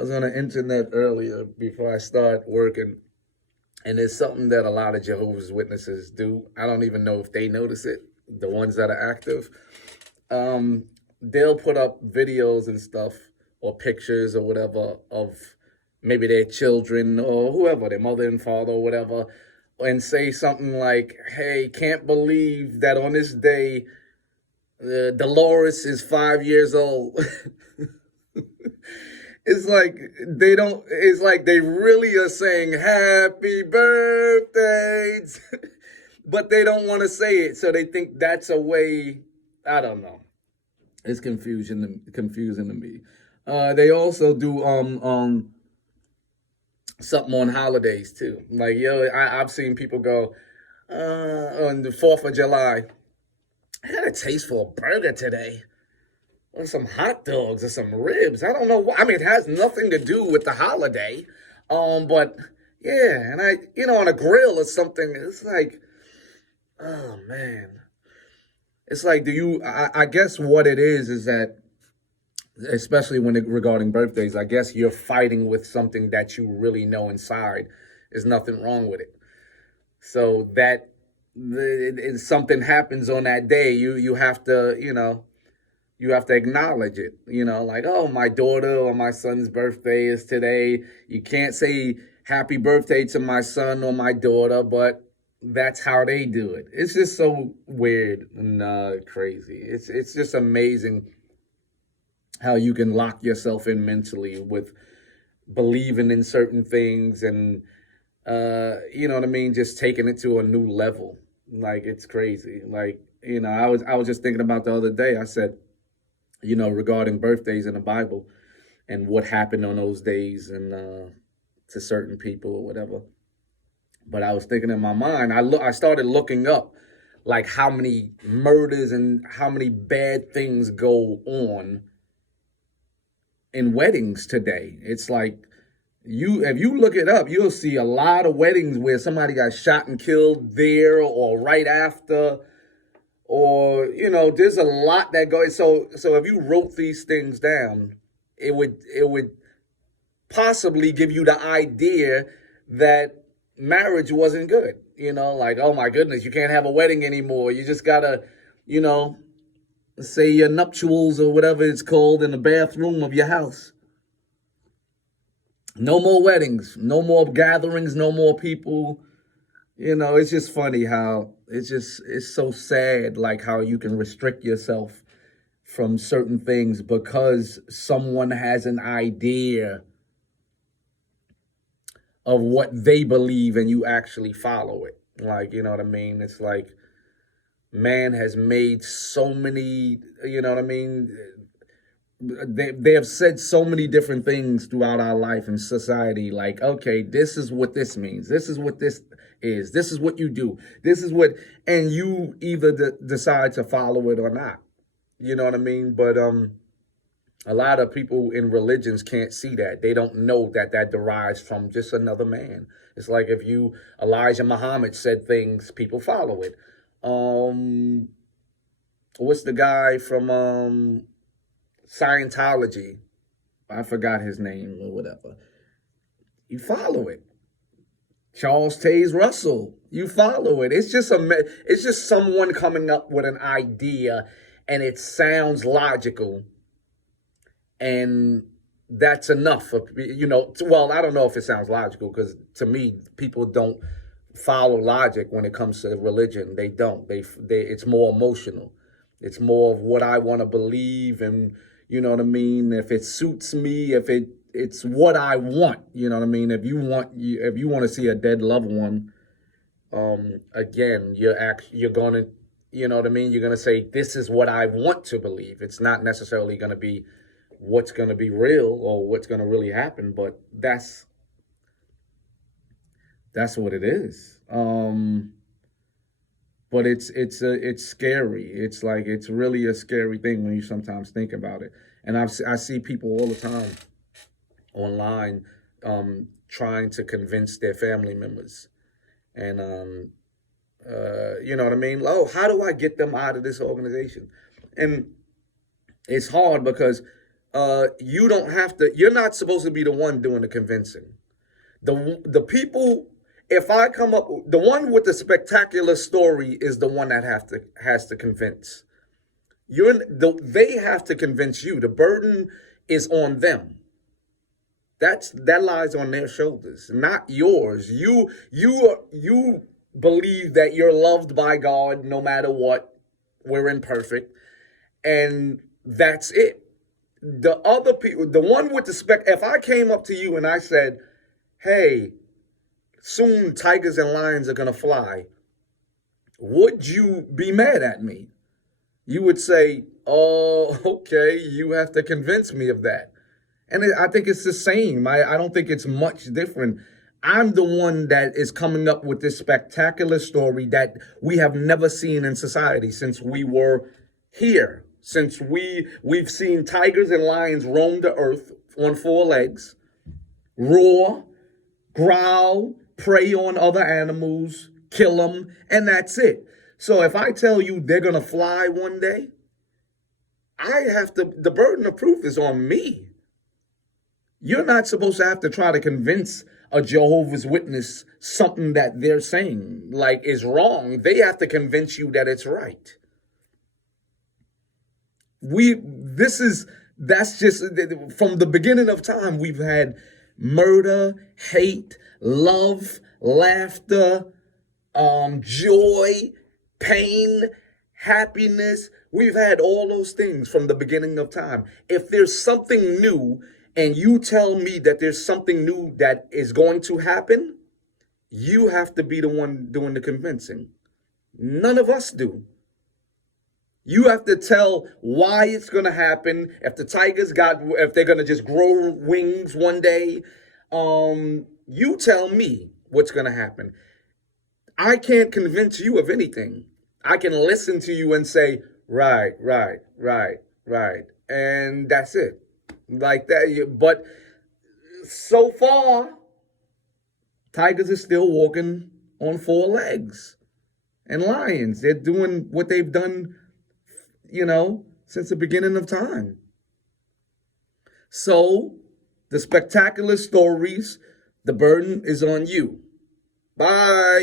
was on the internet earlier before I start working, and it's something that a lot of Jehovah's Witnesses do. I don't even know if they notice it, the ones that are active. They'll put up videos and stuff or pictures or whatever of maybe their children or whoever, their mother and father or whatever, and say something like, hey, can't believe that on this day, Dolores is 5 years old. It's like they don't, it's like they really are saying happy birthday, but they don't want to say it. So they think that's a way, I don't know. It's confusing to me. They also do something on holidays too. Like I've seen people go on the 4th of July. I had a taste for a burger today, or some hot dogs, or some ribs. I don't know what. I mean, it has nothing to do with the holiday, but yeah, and on a grill or something. It's like, oh man, it's like, do you? I guess what it is that, especially regarding birthdays, I guess you're fighting with something that you really know inside. There's nothing wrong with it. So that something happens on that day, you have to, you have to acknowledge it. Like, oh, my daughter or my son's birthday is today. You can't say happy birthday to my son or my daughter, but that's how they do it. It's just so weird and crazy. It's just amazing how you can lock yourself in mentally with believing in certain things and you know what I mean, just taking it to a new level. Like, it's crazy. Like, I was just thinking about the other day. I said, regarding birthdays in the Bible and what happened on those days and to certain people or whatever. But I was thinking in my mind, I started looking up like how many murders and how many bad things go on in weddings today. It's like, if you look it up, you'll see a lot of weddings where somebody got shot and killed there or right after, or there's a lot that goes. So if you wrote these things down, it would possibly give you the idea that marriage wasn't good. Like, oh my goodness, you can't have a wedding anymore. You just gotta, say your nuptials or whatever it's called in the bathroom of your house. No more weddings, no more gatherings, no more people. It's just funny how it's so sad, like how you can restrict yourself from certain things because someone has an idea of what they believe and you actually follow it. Like, you know what I mean? It's like man has made so many, you know what I mean? They have said so many different things throughout our life and society. Like, okay, this is what this means. This is what this is. This is what you do. This is what, and you either decide to follow it or not. You know what I mean? But a lot of people in religions can't see that. They don't know that derives from just another man. It's like if Elijah Muhammad said things, people follow it. What's the guy from Scientology? I forgot his name or whatever. You follow it. Charles Taze Russell, you follow it. It's just someone coming up with an idea, and it sounds logical, and that's enough for Well, I don't know if it sounds logical because to me, people don't follow logic when it comes to religion. They don't. They it's more emotional. It's more of what I want to believe, and you know what I mean. If it suits me, it's what I want. You know what I mean. If you want to see a dead loved one, again, you're going to, you know what I mean. You're going to say, this is what I want to believe. It's not necessarily going to be what's going to be real or what's going to really happen, but that's what it is. But it's scary. It's like, it's really a scary thing when you sometimes think about it. And I see people all the time online trying to convince their family members, and you know what I mean. Oh, how do I get them out of this organization? And it's hard because You don't have to. You're not supposed to be the one doing the convincing. The people. If I come up, the one with the spectacular story is the one that has to convince. They have to convince you. The burden is on them. That lies on their shoulders, not yours. You believe that you're loved by God no matter what. We're imperfect, and that's it. The other people, the one with the spec. If I came up to you and I said, "Hey, soon tigers and lions are gonna fly," would you be mad at me? You would say, "Oh, okay, you have to convince me of that." And I think it's the same. I don't think it's much different. I'm the one that is coming up with this spectacular story that we have never seen in society since we were here. Since we've seen tigers and lions roam the earth on four legs, roar, growl, prey on other animals, kill them, and that's it. So if I tell you they're gonna fly one day, I have to. The burden of proof is on me. You're not supposed to have to try to convince a Jehovah's Witness something that they're saying like is wrong. They have to convince you that it's right. That's just from the beginning of time. We've had murder, hate, love, laughter, joy, pain, happiness. We've had all those things from the beginning of time. If there's something new and you tell me that there's something new that is going to happen, you have to be the one doing the convincing. None of us do. You have to tell why it's going to happen. If they're going to just grow wings one day, you tell me what's going to happen. I can't convince you of anything. I can listen to you and say, right, right, right, right. And that's it. Like that. But so far, tigers are still walking on four legs. And lions, they're doing what they've done, since the beginning of time. So, the spectacular stories, the burden is on you. Bye.